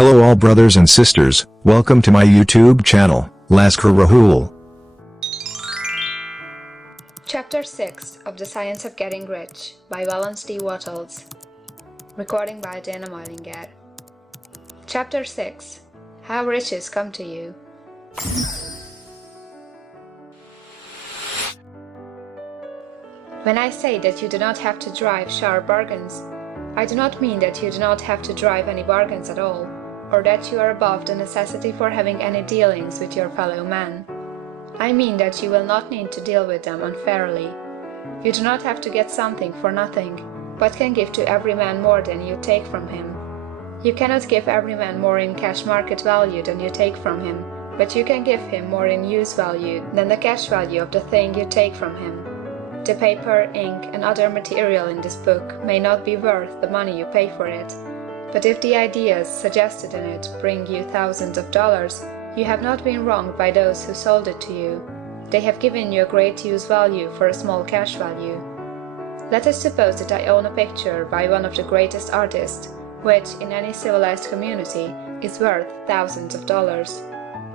Hello all brothers and sisters, welcome to my YouTube channel, Lascar Raghul. Chapter 6 of The Science of Getting Rich by Wallace D. Wattles. Recording by Majlinger. Chapter 6. How Riches Come to You. When I say that you do not have to drive sharp bargains, I do not mean that you do not have to drive any bargains at all, or that you are above the necessity for having any dealings with your fellow men. I mean that you will not need to deal with them unfairly. You do not have to get something for nothing, but can give to every man more than you take from him. You cannot give every man more in cash market value than you take from him, but you can give him more in use value than the cash value of the thing you take from him. The paper, ink, and other material in this book may not be worth the money you pay for it, but if the ideas suggested in it bring you thousands of dollars, you have not been wronged by those who sold it to you. They have given you a great use value for a small cash value. Let us suppose that I own a picture by one of the greatest artists, which, in any civilized community, is worth thousands of dollars.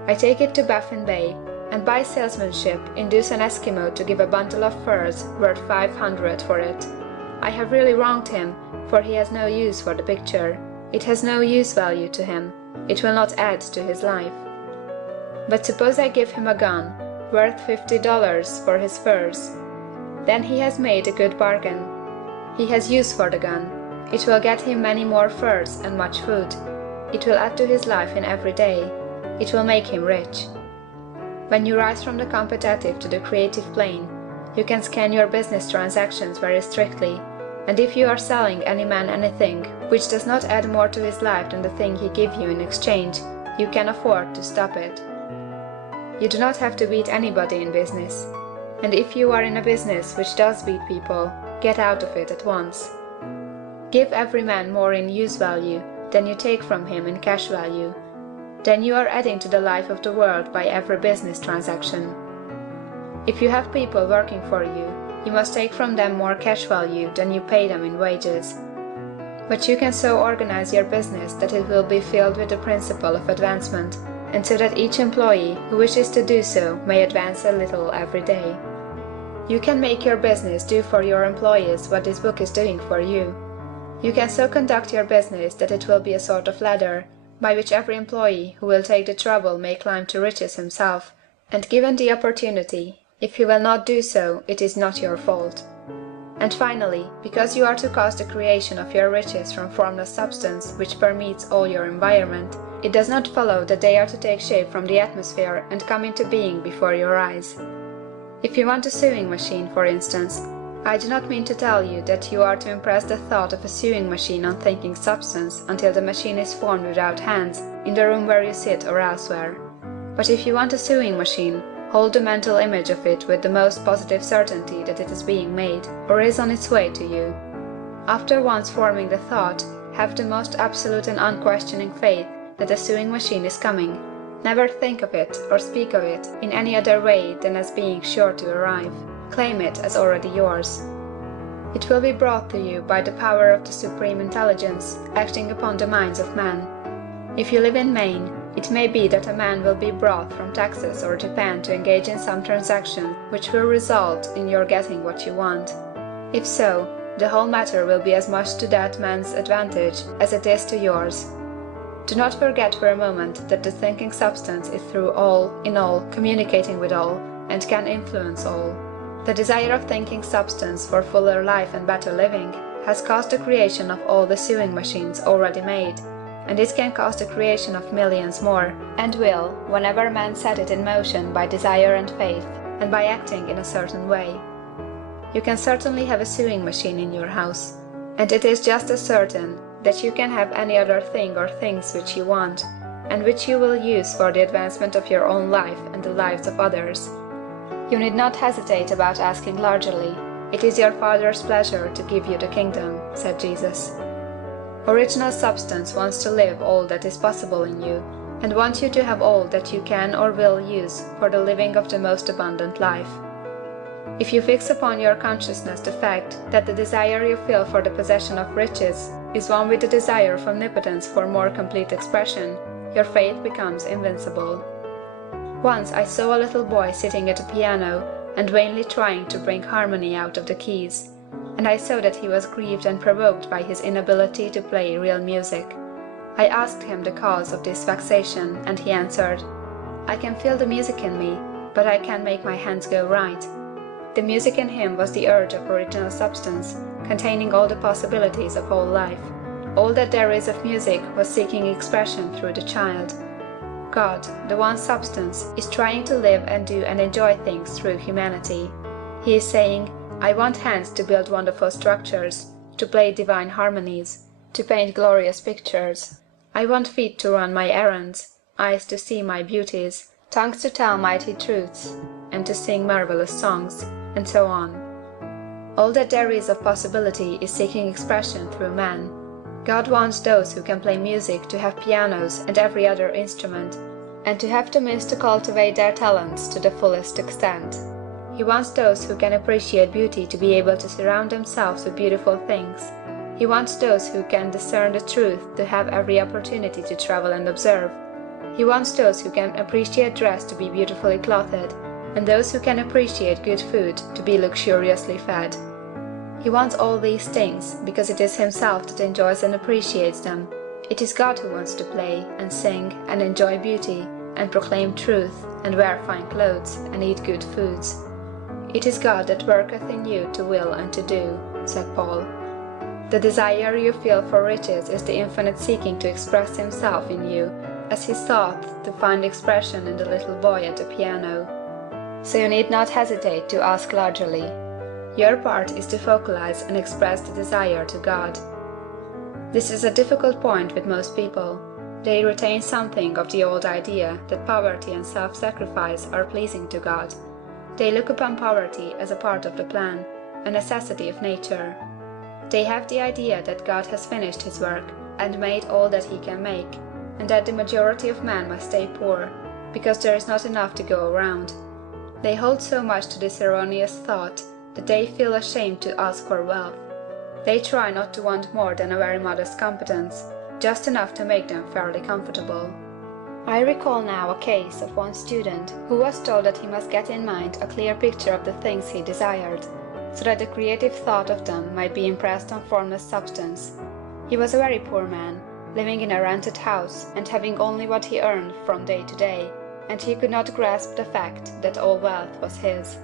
I take it to Baffin Bay, and by salesmanship induce an Eskimo to give a bundle of furs worth $500 for it. I have really wronged him, for he has no use for the picture. It has no use value to him. It will not add to his life. But suppose I give him a gun, worth $50 for his furs. Then he has made a good bargain. He has use for the gun. It will get him many more furs and much food. It will add to his life in every day. It will make him rich. When you rise from the competitive to the creative plane, you can scan your business transactions very strictly, and if you are selling any man anything which does not add more to his life than the thing he gives you in exchange, you can afford to stop it. You do not have to beat anybody in business, and if you are in a business which does beat people, get out of it at once. Give every man more in use value than you take from him in cash value. Then you are adding to the life of the world by every business transaction. If you have people working for you, you must take from them more cash value than you pay them in wages. But you can so organize your business that it will be filled with the principle of advancement, and so that each employee who wishes to do so may advance a little every day. You can make your business do for your employees what this book is doing for you. You can so conduct your business that it will be a sort of ladder, by which every employee who will take the trouble may climb to riches himself, and given the opportunity, if he will not do so, it is not your fault. And finally, because you are to cause the creation of your riches from formless substance which permeates all your environment, it does not follow that they are to take shape from the atmosphere and come into being before your eyes. If you want a sewing machine, for instance, I do not mean to tell you that you are to impress the thought of a sewing machine on thinking substance until the machine is formed without hands, in the room where you sit or elsewhere. But if you want a sewing machine, hold the mental image of it with the most positive certainty that it is being made, or is on its way to you. After once forming the thought, have the most absolute and unquestioning faith that the sewing machine is coming. Never think of it or speak of it in any other way than as being sure to arrive. Claim it as already yours. It will be brought to you by the power of the Supreme Intelligence acting upon the minds of men. If you live in Maine, it may be that a man will be brought from Texas or Japan to engage in some transaction which will result in your getting what you want. If so, the whole matter will be as much to that man's advantage as it is to yours. Do not forget for a moment that the thinking substance is through all, in all, communicating with all, and can influence all. The desire of thinking substance for fuller life and better living has caused the creation of all the sewing machines already made, and it can cause the creation of millions more, and will, whenever man set it in motion by desire and faith, and by acting in a certain way. You can certainly have a sewing machine in your house, and it is just as certain that you can have any other thing or things which you want, and which you will use for the advancement of your own life and the lives of others. You need not hesitate about asking largely. It is your Father's pleasure to give you the kingdom, said Jesus. Original substance wants to live all that is possible in you, and wants you to have all that you can or will use for the living of the most abundant life. If you fix upon your consciousness the fact that the desire you feel for the possession of riches is one with the desire of omnipotence for more complete expression, your faith becomes invincible. Once I saw a little boy sitting at a piano and vainly trying to bring harmony out of the keys, and I saw that he was grieved and provoked by his inability to play real music. I asked him the cause of this vexation, and he answered, "I can feel the music in me, but I can't make my hands go right." The music in him was the urge of original substance, containing all the possibilities of all life. All that there is of music was seeking expression through the child. God, the one substance, is trying to live and do and enjoy things through humanity. He is saying, "I want hands to build wonderful structures, to play divine harmonies, to paint glorious pictures. I want feet to run my errands, eyes to see my beauties, tongues to tell mighty truths, and to sing marvelous songs," and so on. All that there is of possibility is seeking expression through man. God wants those who can play music to have pianos and every other instrument, and to have the means to cultivate their talents to the fullest extent. He wants those who can appreciate beauty to be able to surround themselves with beautiful things. He wants those who can discern the truth to have every opportunity to travel and observe. He wants those who can appreciate dress to be beautifully clothed, and those who can appreciate good food to be luxuriously fed. He wants all these things because it is himself that enjoys and appreciates them. It is God who wants to play and sing and enjoy beauty and proclaim truth and wear fine clothes and eat good foods. It is God that worketh in you to will and to do, said Paul. The desire you feel for riches is the infinite seeking to express himself in you, as he sought to find expression in the little boy at the piano. So you need not hesitate to ask largely. Your part is to focalize and express the desire to God. This is a difficult point with most people. They retain something of the old idea that poverty and self-sacrifice are pleasing to God. They look upon poverty as a part of the plan, a necessity of nature. They have the idea that God has finished his work and made all that he can make, and that the majority of men must stay poor, because there is not enough to go around. They hold so much to this erroneous thought that they feel ashamed to ask for wealth. They try not to want more than a very modest competence, just enough to make them fairly comfortable. I recall now a case of one student who was told that he must get in mind a clear picture of the things he desired, so that the creative thought of them might be impressed on formless substance. He was a very poor man, living in a rented house and having only what he earned from day to day, and he could not grasp the fact that all wealth was his.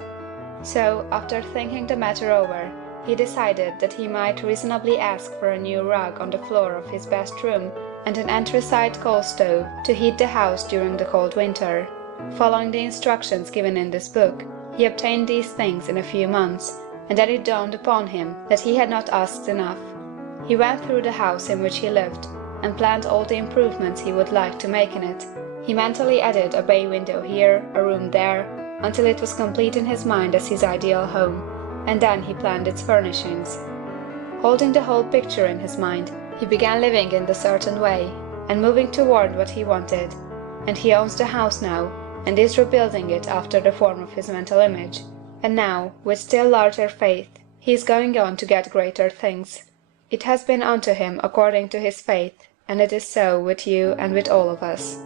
So, after thinking the matter over, he decided that he might reasonably ask for a new rug on the floor of his best room and an anthracite coal stove to heat the house during the cold winter. Following the instructions given in this book, he obtained these things in a few months, and then it dawned upon him that he had not asked enough. He went through the house in which he lived, and planned all the improvements he would like to make in it. He mentally added a bay window here, a room there, until it was complete in his mind as his ideal home, and then he planned its furnishings. Holding the whole picture in his mind, he began living in the certain way, and moving toward what he wanted, and he owns the house now, and is rebuilding it after the form of his mental image, and now, with still larger faith, he is going on to get greater things. It has been unto him according to his faith, and it is so with you and with all of us.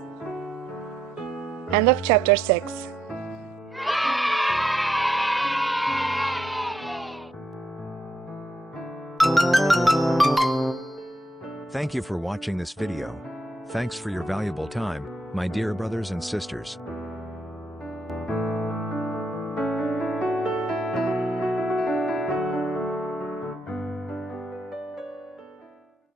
End of chapter 6. Thank you for watching this video. Thanks for your valuable time, my dear brothers and sisters.